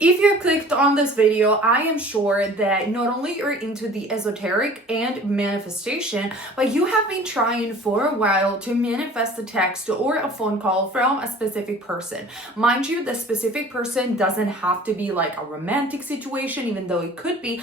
If you clicked on this video, I am sure that not only you're into the esoteric and manifestation, but you have been trying for a while to manifest a text or a phone call from a specific person. Mind you, the specific person doesn't have to be like a romantic situation, even though it could be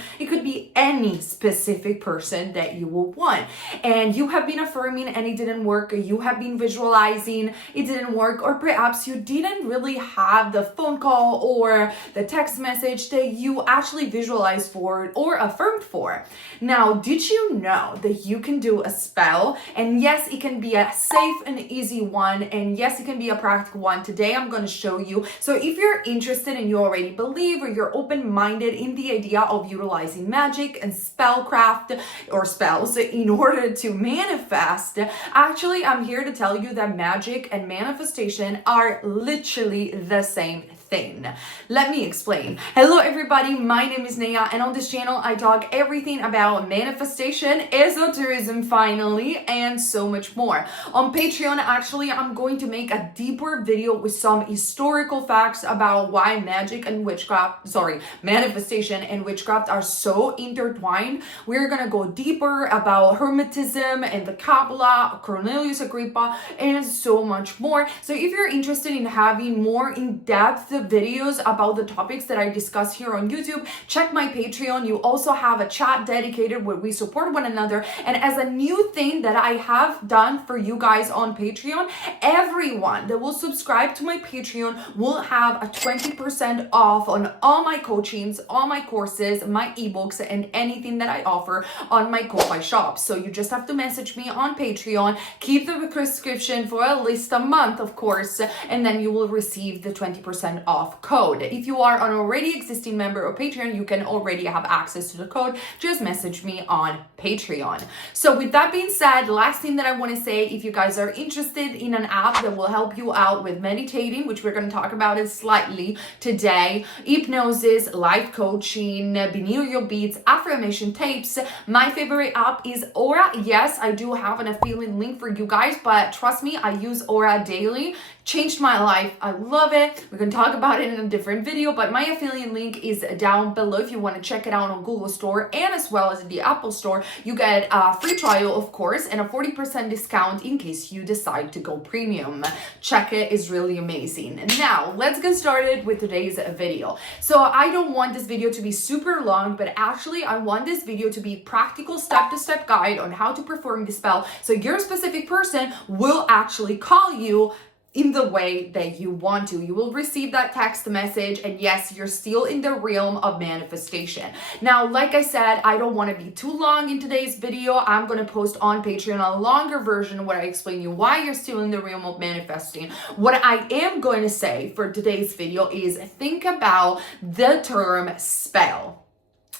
any specific person that you will want. And you have been affirming and it didn't work, or you have been visualizing, it didn't work, or perhaps you didn't really have the phone call or the text message that you actually visualized for or affirmed for. Now, did you know that you can do a spell? And yes, it can be a safe and easy one. And yes, it can be a practical one. Today, I'm going to show you. So if you're interested and you already believe, or you're open-minded in the idea of utilizing magic and spellcraft or spells in order to manifest, actually, I'm here to tell you that magic and manifestation are literally the same thing. Let me explain. Hello everybody, my name is Naya, and on this channel I talk everything about manifestation, esotericism finally, and so much more. On Patreon, actually, I'm going to make a deeper video with some historical facts about why manifestation and witchcraft are so intertwined. We're gonna go deeper about Hermetism and the Kabbalah, Cornelius Agrippa, and so much more. So if you're interested in having more in-depth videos about the topics that I discuss here on YouTube, check my Patreon. You also have a chat dedicated where we support one another. And as a new thing that I have done for you guys on Patreon, everyone that will subscribe to my Patreon will have a 20% off on all my coachings, all my courses, my ebooks, and anything that I offer on my Ko-Fi shop. So you just have to message me on Patreon, keep the prescription for at least a month, of course, and then you will receive the 20% off code. If you are an already existing member of Patreon, you can already have access to the code. Just message me on Patreon. So with that being said, last thing that I want to say, if you guys are interested in an app that will help you out with meditating, which we're going to talk about it slightly today, hypnosis, life coaching, binaural beats, affirmation tapes, my favorite app is Aura. Yes, I do have an affiliate link for you guys, but trust me, I use Aura daily. Changed my life. I love it. We're going to talk about it in a different video, but my affiliate link is down below if you want to check it out on Google Store, and as well as the Apple Store. You get a free trial, of course, and a 40% discount in case you decide to go premium. Check it, it's really amazing. Now, let's get started with today's video. So I don't want this video to be super long, but actually I want this video to be practical step-to-step guide on how to perform the spell, so your specific person will actually call you in the way that you want to. You will receive that text message, and yes, you're still in the realm of manifestation. Now, like I said, I don't want to be too long in today's video. I'm going to post on Patreon a longer version where I explain you why you're still in the realm of manifesting. What I am going to say for today's video is think about the term spell.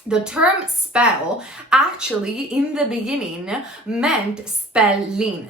The term spell actually in the beginning meant spelling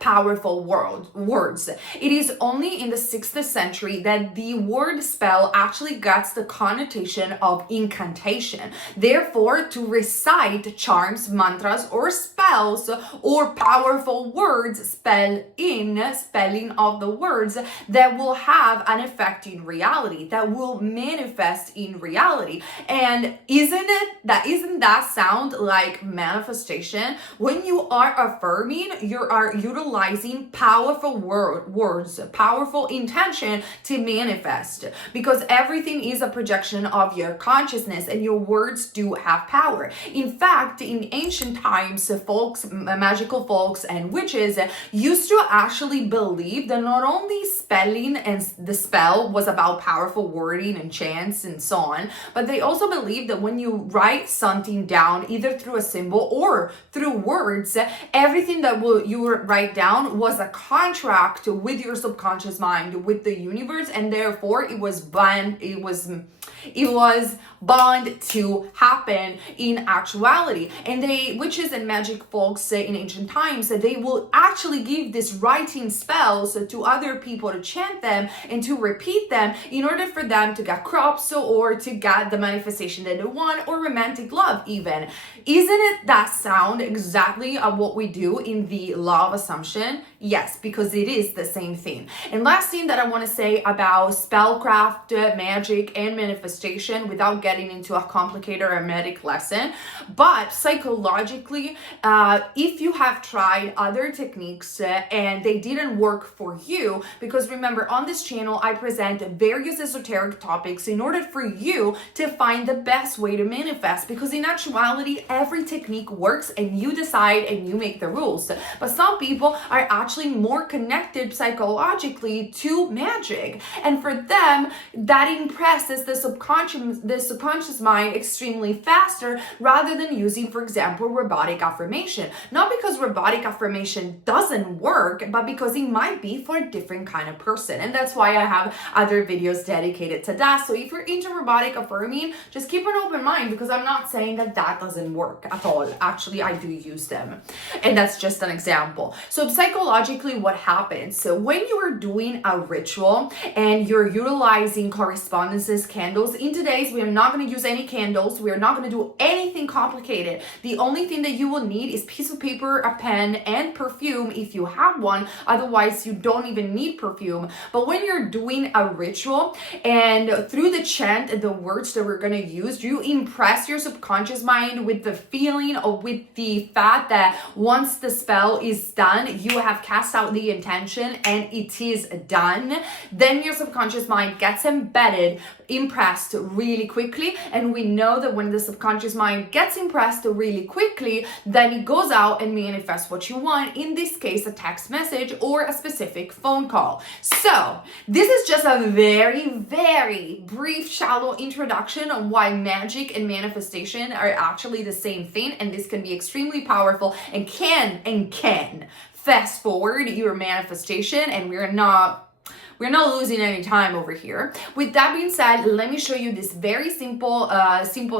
powerful words. It is only in the 6th century that the word spell actually gets the connotation of incantation. Therefore, to recite charms, mantras, or spells or powerful words, spelling of the words that will have an effect in reality, that will manifest in reality. And isn't that sound like manifestation? When you are affirming, you are utilizing powerful words, powerful intention to manifest, because everything is a projection of your consciousness, and your words do have power. In fact, in ancient times, magical folks and witches used to actually believe that not only spelling and the spell was about powerful wording and chants and so on, but they also believed that when you write something down, either through a symbol or through words, everything that you write down was a contract with your subconscious mind, with the universe, and therefore it was It was bound to happen in actuality. And witches and magic folks in ancient times, they will actually give these writing spells to other people to chant them and to repeat them in order for them to get crops or to get the manifestation that they want, or romantic love even. Isn't it that sound exactly what we do in the law of assumption? Yes, because it is the same thing. And last thing that I want to say about spellcraft, magic, and manifestation, without getting into a complicated hermetic lesson, but psychologically, if you have tried other techniques and they didn't work for you, because remember, on this channel I present various esoteric topics in order for you to find the best way to manifest, because in actuality every technique works and you decide and you make the rules. But some people are actually more connected psychologically to magic, and for them that impresses the subconscious mind extremely faster, rather than using, for example, robotic affirmation. Not because robotic affirmation doesn't work, but because it might be for a different kind of person. And that's why I have other videos dedicated to that. So if you're into robotic affirming, just keep an open mind, because I'm not saying that that doesn't work at all. Actually, I do use them. And that's just an example. So psychologically, what happens? So when you are doing a ritual and you're utilizing correspondences, candles, in today's, we are not going to use any candles. We are not going to do anything complicated. The only thing that you will need is piece of paper, a pen, and perfume if you have one. Otherwise, you don't even need perfume. But when you're doing a ritual and through the chant and the words that we're going to use, you impress your subconscious mind with the feeling or with the fact that once the spell is done, you have cast out the intention and it is done. Then your subconscious mind gets embedded, impressed really quickly. And we know that when the subconscious mind gets impressed really quickly, then it goes out and manifests what you want. In this case, a text message or a specific phone call. So this is just a very, very brief, shallow introduction on why magic and manifestation are actually the same thing. And this can be extremely powerful and can fast forward your manifestation. And we're not losing any time over here. With that being said, let me show you this very simple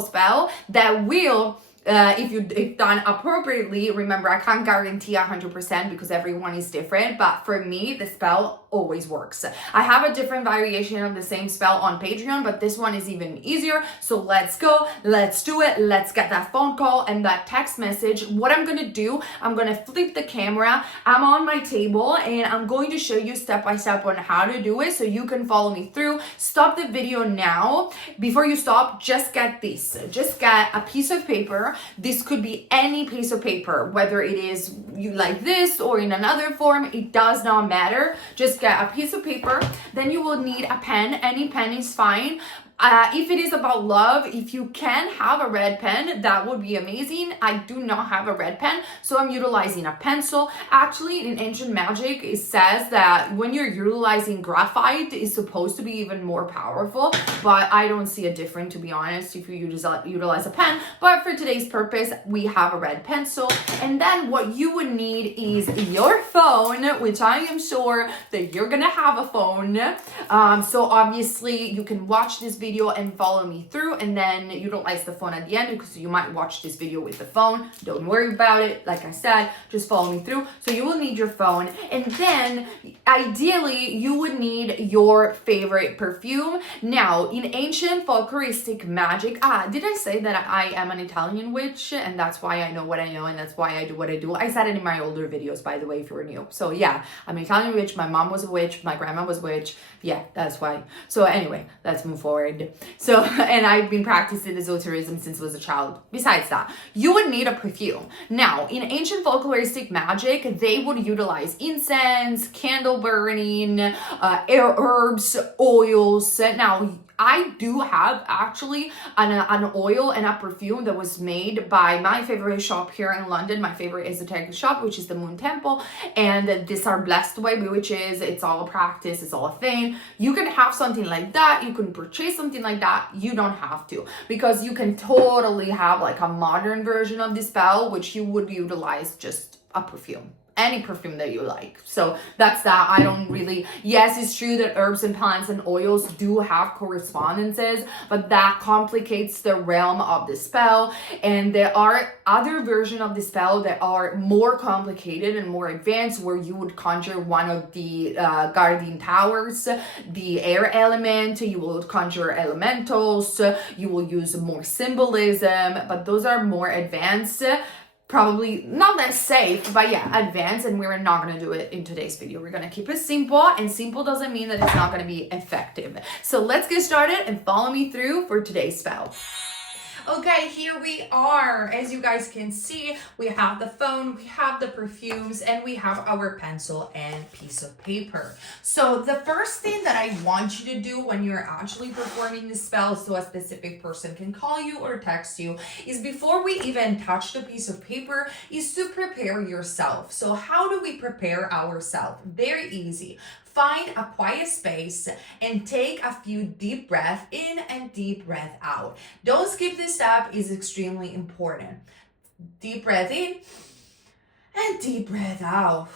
spell that will, if done appropriately, remember I can't guarantee 100% because everyone is different, but for me, the spell always works. I have a different variation of the same spell on Patreon, but this one is even easier. So let's go, let's do it. Let's get that phone call and that text message. What I'm gonna do, I'm gonna flip the camera. I'm on my table and I'm going to show you step by step on how to do it so you can follow me through. Stop the video now. Before you stop, just get this. Just get a piece of paper. This could be any piece of paper, whether it is you like this or in another form, it does not matter. Just get a piece of paper. Then you will need a pen. Any pen is fine. If it is about love, if you can have a red pen, that would be amazing. I do not have a red pen, so I'm utilizing a pencil. Actually, in ancient magic, it says that when you're utilizing graphite, it's supposed to be even more powerful, but I don't see a difference, to be honest, if you utilize a pen. But for today's purpose, we have a red pencil. And then what you would need is your phone, which I am sure that you're gonna have a phone. So obviously, you can watch this video and follow me through, and then utilize the phone at the end because you might watch this video with the phone. Don't worry about it. Like I said, just follow me through. So you will need your phone, and then ideally you would need your favorite perfume. Now, in ancient folkloristic magic, did I say that I am an Italian witch and that's why I know what I know and that's why I do what I do? I said it in my older videos, by the way, if you were new. So yeah, I'm an Italian witch. My mom was a witch. My grandma was a witch. Yeah, that's why. So anyway, let's move forward. So, and I've been practicing esotericism since I was a child. Besides that, you would need a perfume. Now, in ancient folkloristic magic, they would utilize incense, candle burning, herbs, oils. Now, I do have actually an oil and a perfume that was made by my favorite shop here in London, my favorite esoteric shop, which is the Moon Temple. And these are blessed by witches. It's all a practice. It's all a thing. You can have something like that. You can purchase something like that. You don't have to, because you can totally have like a modern version of this spell, which you would utilize just a perfume. any perfume that you like. So that's that. I don't really, yes, it's true that herbs and plants and oils do have correspondences, but that complicates the realm of the spell. And there are other versions of the spell that are more complicated and more advanced, where you would conjure one of the guardian towers, the air element, you will conjure elementals, you will use more symbolism, but those are more advanced. Probably not that safe, but yeah, advanced, and we're not going to do it in today's video. We're going to keep it simple, and simple doesn't mean that it's not going to be effective. So let's get started and follow me through for today's spell. Okay, here we are. As you guys can see, we have the phone, we have the perfumes, and we have our pencil and piece of paper. So the first thing that I want you to do when you're actually performing the spell, so a specific person can call you or text you, is before we even touch the piece of paper, is to prepare yourself. So how do we prepare ourselves? Very easy. Find a quiet space and take a few deep breaths in and deep breath out. Don't skip this step, is extremely important. Deep breath in and deep breath out.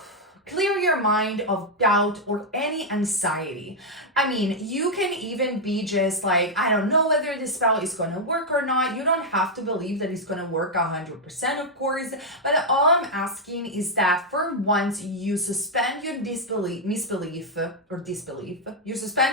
Clear your mind of doubt or any anxiety. I mean, you can even be just like, I don't know whether this spell is going to work or not. You don't have to believe that it's going to work 100%, of course. But all I'm asking is that for once you suspend your disbelief, you suspend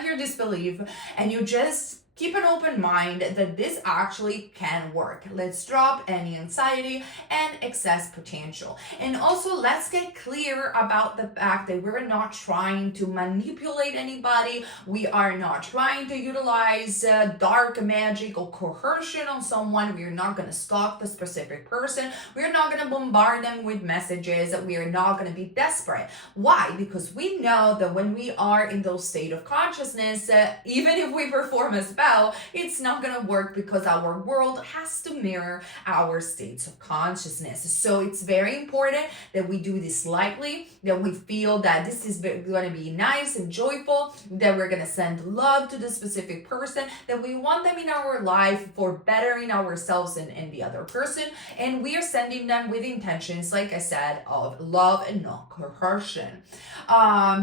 your disbelief, and you just keep an open mind that this actually can work. Let's drop any anxiety and excess potential. And also, let's get clear about the fact that we're not trying to manipulate anybody. We are not trying to utilize dark magic or coercion on someone. We're not going to stalk the specific person. We're not going to bombard them with messages. We are not going to be desperate. Why? Because we know that when we are in those state of consciousness, even if we perform a spell, it's not going to work, because our world has to mirror our states of consciousness. So it's very important that we do this lightly, that we feel that this is going to be nice and joyful, that we're going to send love to the specific person, that we want them in our life for bettering ourselves and the other person. And we are sending them with intentions, like I said, of love and not coercion.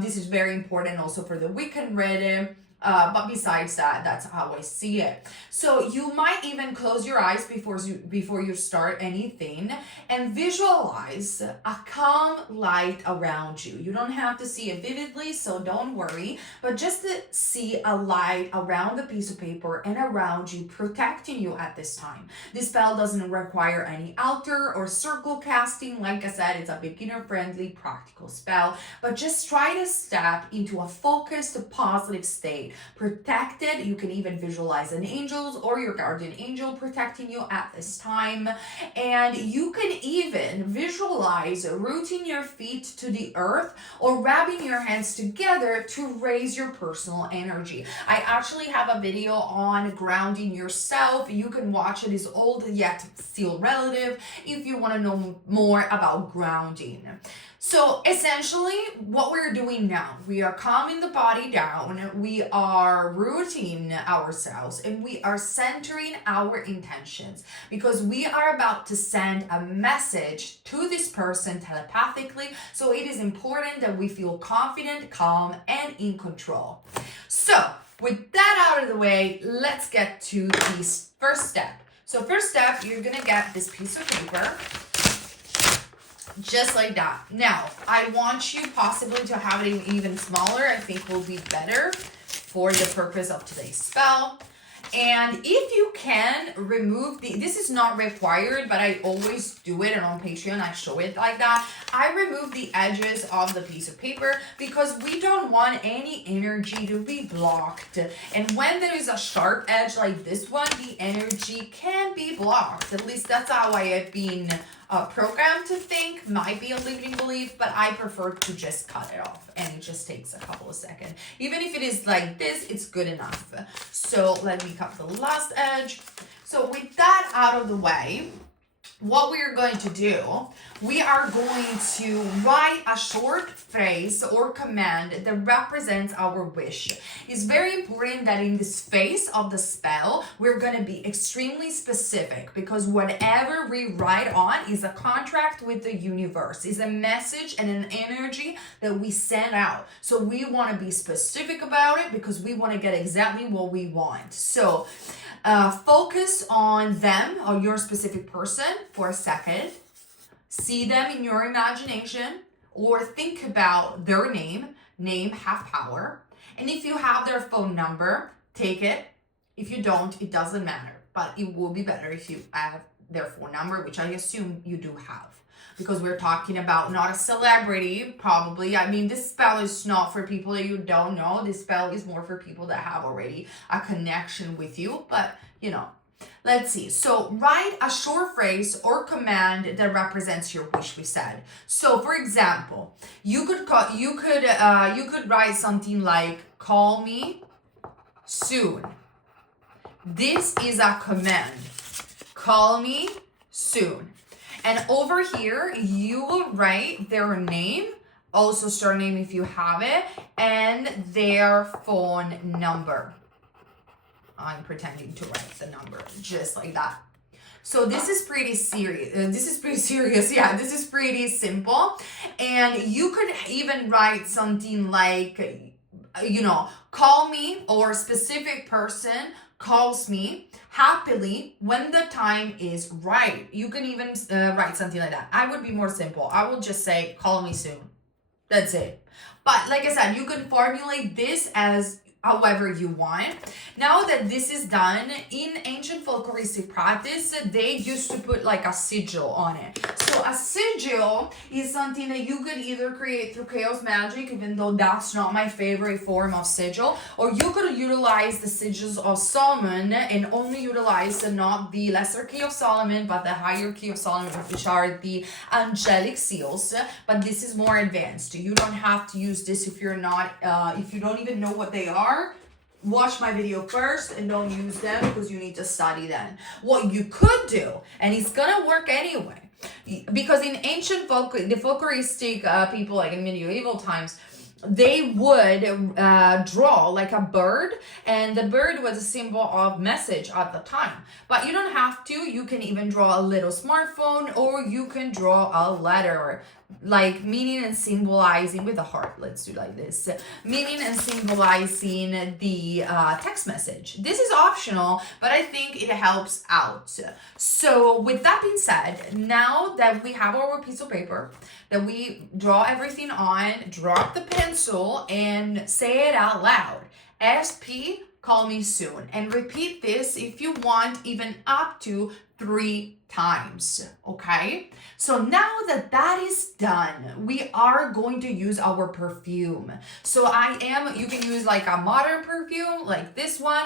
This is very important also for the Wiccan Rede. But besides that, that's how I see it. So you might even close your eyes before you start anything and visualize a calm light around you. You don't have to see it vividly, so don't worry, but just to see a light around the piece of paper and around you, protecting you at this time. This spell doesn't require any altar or circle casting. Like I said, it's a beginner-friendly, practical spell, but just try to step into a focused, positive state. Protected. You can even visualize an angel or your guardian angel protecting you at this time. And you can even visualize rooting your feet to the earth or rubbing your hands together to raise your personal energy. I actually have a video on grounding yourself. You can watch it. It's old yet still relative if you want to know more about grounding. So essentially, what we're doing now, we are calming the body down, we are rooting ourselves, and we are centering our intentions, because we are about to send a message to this person telepathically. So it is important that we feel confident, calm, and in control. So with that out of the way, let's get to the first step. So first step, you're gonna get this piece of paper. Just like that. Now, I want you possibly to have it even smaller. I think will be better for the purpose of today's spell. And if you can remove this is not required, but I always do it, and on Patreon I show it like that. I remove the edges of the piece of paper because we don't want any energy to be blocked. And when there is a sharp edge like this one, the energy can be blocked. At least that's how I have been programmed to think. Might be a limiting belief, but I prefer to just cut it off, and it just takes a couple of seconds. Even if it is like this, it's good enough. So let me cut the last edge. So with that out of the way, what we're going to do, we are going to write a short phrase or command that represents our wish. It's very important that in this phase of the spell, we're going to be extremely specific, because whatever we write on is a contract with the universe, is a message and an energy that we send out. So we want to be specific about it because we want to get exactly what we want. So focus on them or your specific person for a second. See them in your imagination or think about their name. Name have power. And if you have their phone number, take it. If you don't, it doesn't matter. But it will be better if you have their phone number, which I assume you do have. Because we're talking about not a celebrity, probably. I mean, this spell is not for people that you don't know. This spell is more for people that have already a connection with you. But, you know, let's see. So write a short phrase or command that represents your wish, we said. So, for example, you could write something like, call me soon. This is a command. Call me soon. And over here, you will write their name, also surname if you have it, and their phone number. I'm pretending to write the number, just like that. So this is pretty serious. Yeah, this is pretty simple. And you could even write something like, you know, call me, or a specific person calls me happily when the time is right. You can even write something like that. I would be more simple. I will just say, call me soon. That's it. But like I said, you can formulate this as however you want. Now that this is done, in ancient folkloristic practice, they used to put like a sigil on it. So a sigil is something that you could either create through chaos magic, even though that's not my favorite form of sigil, or you could utilize the sigils of Solomon and only utilize not the lesser key of Solomon, but the higher key of Solomon, which are the angelic seals. But this is more advanced. You don't have to use this if you're not, if you don't even know what they are. Watch my video first and don't use them because you need to study them. What you could do, and it's gonna work anyway, because in ancient the folkloristic people, like in medieval times, they would draw like a bird, and the bird was a symbol of message at the time. But you don't have to. You can even draw a little smartphone, or you can draw a letter, like meaning and symbolizing with a heart. Let's do like this. Meaning and symbolizing the text message. This is optional, but I think it helps out. So with that being said, now that we have our piece of paper, that we draw everything on, drop the pencil and say it out loud. SP, call me soon. And repeat this if you want, even up to 3 times, okay? So now that that is done, we are going to use our perfume. So you can use like a modern perfume, like this one,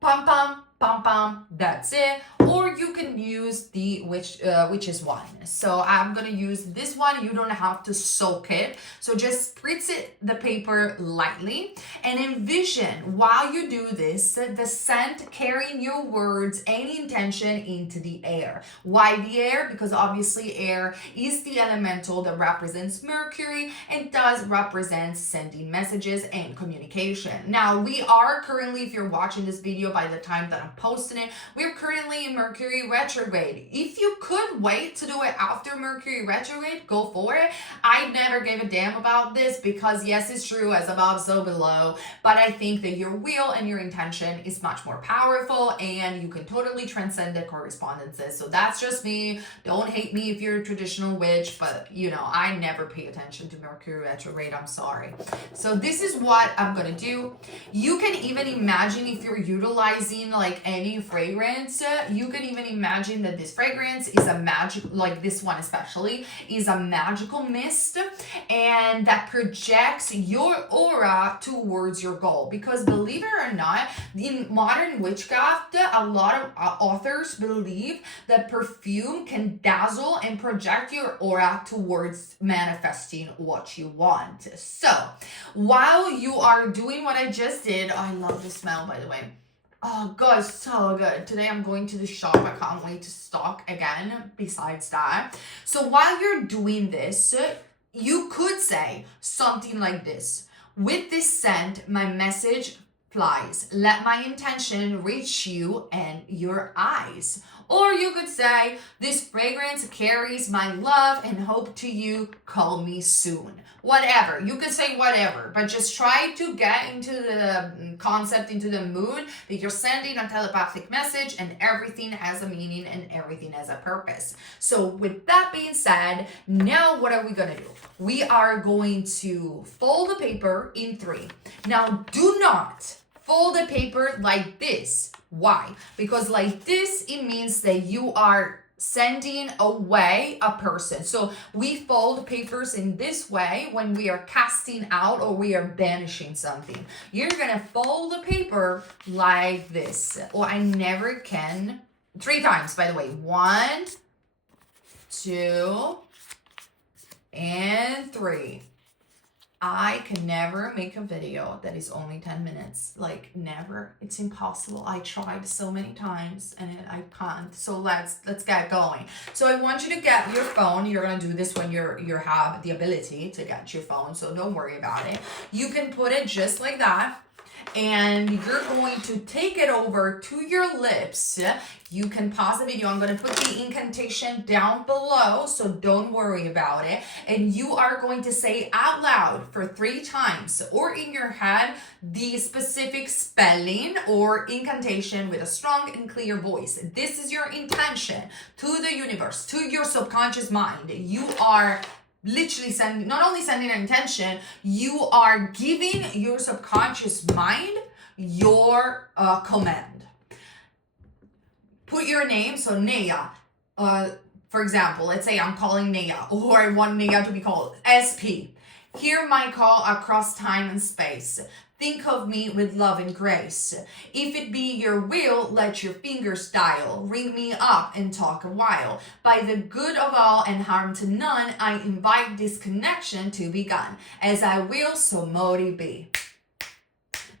pum pum, pum pum, that's it. Or you can use the witch's one. So I'm gonna use this one. You don't have to soak it. So just spritz the paper lightly and envision while you do this, the scent carrying your words and intention into the air. Why the air? Because obviously air is the elemental that represents Mercury and does represent sending messages and communication. Now we are currently, if you're watching this video by the time that I'm posting it, we're currently in Mercury retrograde. If you could wait to do it after Mercury retrograde, go for it. I never gave a damn about this because yes, it's true, as above, so below. But I think that your will and your intention is much more powerful and you can totally transcend the correspondences. So that's just me. Don't hate me if you're a traditional witch, but you know, I never pay attention to Mercury retrograde. I'm sorry. So this is what I'm gonna do. You can even imagine if you're utilizing like any fragrance, you can even imagine that this fragrance is a magic, like this one especially, is a magical mist and that projects your aura towards your goal. Because believe it or not, in modern witchcraft, a lot of authors believe that perfume can dazzle and project your aura towards manifesting what you want. So while you are doing what I just did, I love the smell, by the way. Oh god, so good. Today I'm going to the shop. I can't wait to stock again. Besides that, so while you're doing this, you could say something like this: with this scent, my message flies. Let my intention reach you and your eyes. Or you could say, this fragrance carries my love and hope to you. Call me soon. Whatever. You could say whatever, but just try to get into the concept, into the mood that you're sending a telepathic message, and everything has a meaning and everything has a purpose. So with that being said, now what are we going to do? We are going to fold the paper in 3. Now, do not fold the paper like this. Why? Because like this, it means that you are sending away a person. So we fold papers in this way when we are casting out or we are banishing something. You're gonna fold the paper like this. Or I never can. 3 times, by the way. 1, 2, and 3. I can never make a video that is only 10 minutes. Like, never. It's impossible. I tried so many times and I can't. So let's get going. So I want you to get your phone. You're gonna do this when you have the ability to get your phone, so don't worry about it. You can put it just like that, and you're going to take it over to your lips. You can pause the video. I'm going to put the incantation down below, so don't worry about it. And you are going to say out loud for 3 times or in your head the specific spelling or incantation with a strong and clear voice. This is your intention to the universe, to your subconscious mind. You are literally not only sending an intention, you are giving your subconscious mind your command. Put your name, so Nea, for example, let's say I'm calling Nea, or I want Nea to be called SP. Hear my call across time and space. Think of me with love and grace. If it be your will, let your fingers dial. Ring me up and talk a while. By the good of all and harm to none, I invite this connection to begun. As I will, so mote be.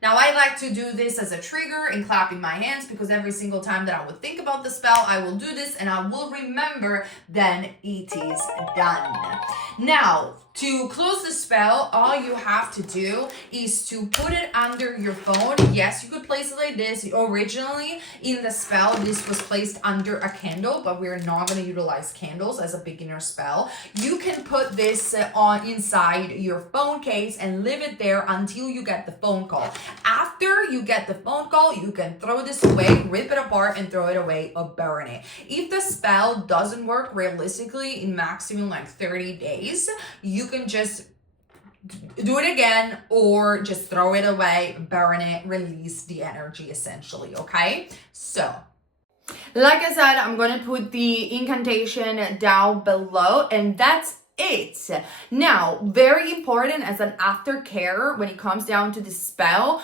Now, I like to do this as a trigger and clapping my hands, because every single time that I would think about the spell, I will do this and I will remember, then it is done. Now, to close the spell, all you have to do is to put it under your phone. Yes, you could place it like this. Originally, in the spell, this was placed under a candle, but we're not going to utilize candles as a beginner spell. You can put this on inside your phone case and leave it there until you get the phone call. After you get the phone call, you can throw this away, rip it apart, and throw it away or burn it. If the spell doesn't work realistically in maximum like 30 days, you can just do it again or just throw it away, burn it, release the energy essentially, okay? So, like I said, I'm going to put the incantation down below, and that's it. Now, very important as an aftercare when it comes down to the spell,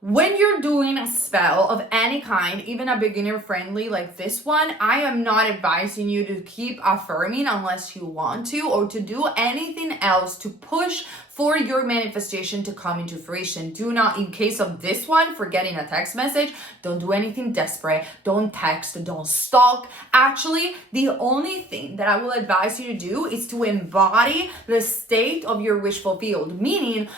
when you're doing a spell of any kind, even a beginner friendly like this one, I am not advising you to keep affirming unless you want to, or to do anything else to push for your manifestation to come into fruition. Do not, in case of this one, for getting a text message, don't do anything desperate. Don't text, don't stalk. Actually, the only thing that I will advise you to do is to embody the state of your wish fulfilled, meaning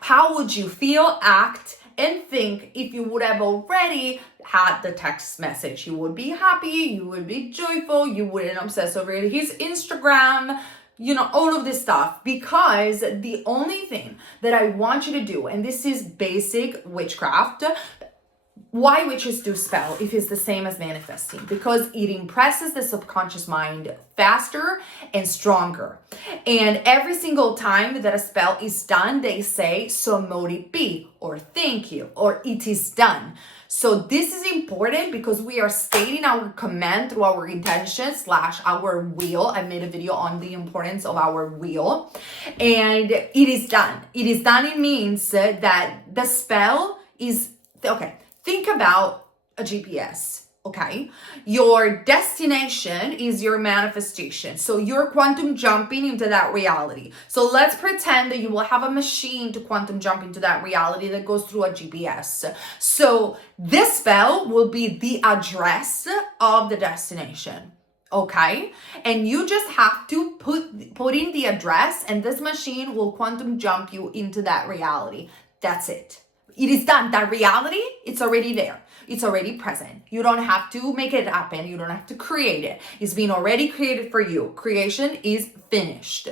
how would you feel, act, and think if you would have already had the text message. You would be happy, you would be joyful, you wouldn't obsess over his Instagram, you know, all of this stuff. Because the only thing that I want you to do, and this is basic witchcraft, why witches do spell if it's the same as manifesting? Because it impresses the subconscious mind faster and stronger. And every single time that a spell is done, they say, so mote be, or thank you, or it is done. So this is important because we are stating our command through our intention / our will. I made a video on the importance of our will. And it is done. It is done. It means that the spell is, okay, think about a GPS. Okay, your destination is your manifestation. So you're quantum jumping into that reality. So let's pretend that you will have a machine to quantum jump into that reality that goes through a GPS. So this spell will be the address of the destination. Okay, and you just have to put in the address, and this machine will quantum jump you into that reality. That's it. It is done. That reality, it's already there. It's already present. You don't have to make it happen. You don't have to create it. It's been already created for you. Creation is finished.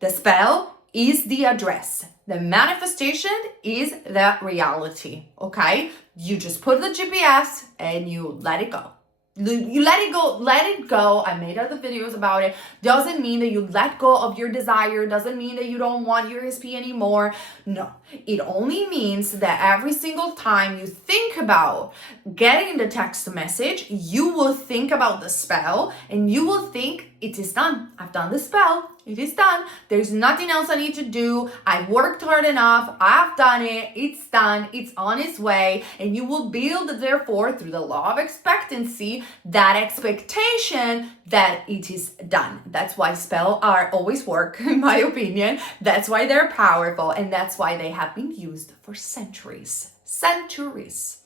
The spell is the address. The manifestation is the reality. Okay? You just put the GPS and you let it go. You let it go. I made other videos about it. Doesn't mean that you let go of your desire. Doesn't mean that you don't want your ESP anymore. No, it only means that every single time you think about getting the text message, you will think about the spell and you will think, it is done. I've done the spell. It is done. There's nothing else I need to do. I've worked hard enough. I've done it. It's done. It's on its way. And you will build, therefore, through the law of expectancy, that expectation that it is done. That's why spells are always work, in my opinion. That's why they're powerful. And that's why they have been used for centuries. Centuries.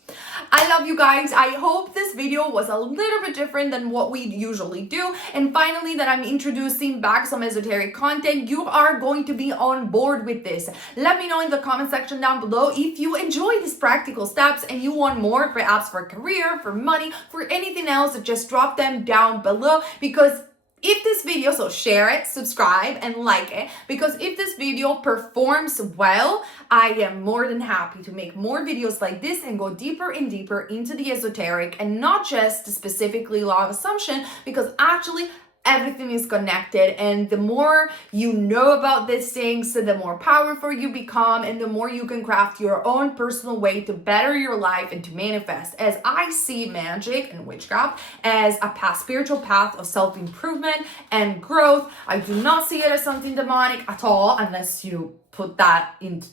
I love you guys. I hope this video was a little bit different than what we usually do. And finally, that I'm introducing back some esoteric content. You are going to be on board with this. Let me know in the comment section down below if you enjoy these practical steps and you want more, perhaps for career, for money, for anything else. Just drop them down below, because if this video, so share it, subscribe, and like it, because if this video performs well, I am more than happy to make more videos like this and go deeper and deeper into the esoteric, and not just specifically law of assumption, because actually everything is connected, and the more you know about these things, the more powerful you become, and the more you can craft your own personal way to better your life and to manifest. As I see magic and witchcraft as a spiritual path of self-improvement and growth. I do not see it as something demonic at all, unless you put that into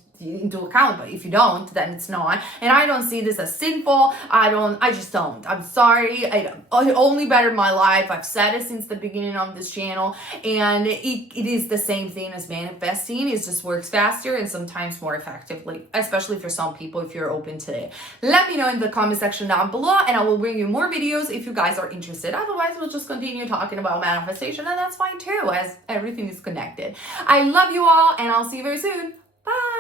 account. But if you don't, then it's not. And I don't see this as sinful. I just don't. I'm sorry. I only bettered my life. I've said it since the beginning of this channel, and it is the same thing as manifesting. It just works faster and sometimes more effectively, especially for some people, if you're open to it. Let me know in the comment section down below, and I will bring you more videos if you guys are interested. Otherwise, we'll just continue talking about manifestation, and that's fine too, as everything is connected. I love you all, and I'll see you very soon. Bye.